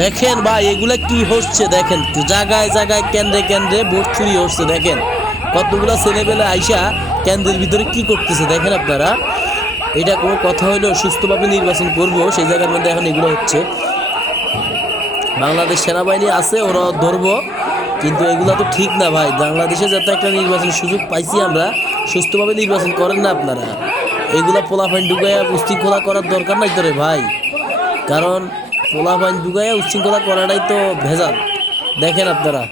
দেখেন ভাই এগুলা কি হচ্ছে দেখেন, জায়গায় জায়গায় কেন্দ্রে কেন্দ্রে ভোট চুরি হচ্ছে। দেখেন কতগুলা ছেলেবেলা আইসা কেন্দ্রের ভিতরে কি করতেছে দেখেন আপনারা। এটা কোনো কথা হইলো? সুস্থভাবে নির্বাচন করব সেই জায়গার মধ্যে এখন এগুলো হচ্ছে। বাংলাদেশ সেনাবাহিনী আছে, ওরা ধরবো, কিন্তু এগুলা তো ঠিক না ভাই। বাংলাদেশে যাতে একটা নির্বাচনের সুযোগ পাইছি আমরা, সুস্থভাবে নির্বাচন করেন না আপনারা। এগুলা পোলাপাইন ঢুকাইয়া উশৃঙ্খলা করার দরকার নাই তো রে ভাই, কারণ পোলাপাইন ঢুকাইয়া উশৃঙ্খলা করাটাই তো ভেজাল। দেখেন আপনারা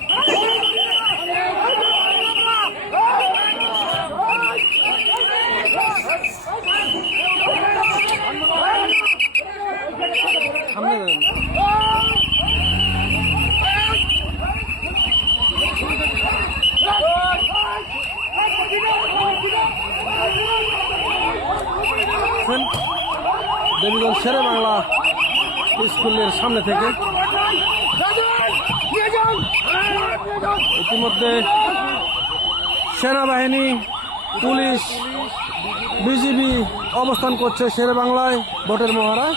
দেবীগঞ্জ শেরে বাংলা স্কুলের সামনে থেকে ইতিমধ্যে সেনাবাহিনী, পুলিশ, বিজিবি অবস্থান করছে শেরে বাংলায় ভোটের মহড়ায়।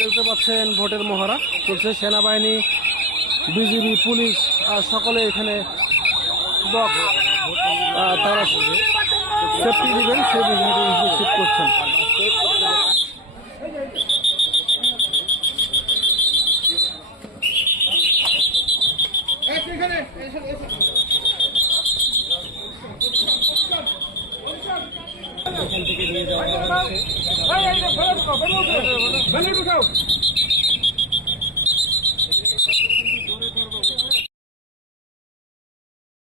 দেখতে পাচ্ছেন ভোটের মহড়া চলছে, সেনাবাহিনী, বিজিবি, পুলিশ সকলে এখানে তারা সেফটি দিবেন সেই বিষয়টি নিশ্চিত করছেন। এখান থেকে নিয়ে যাওয়া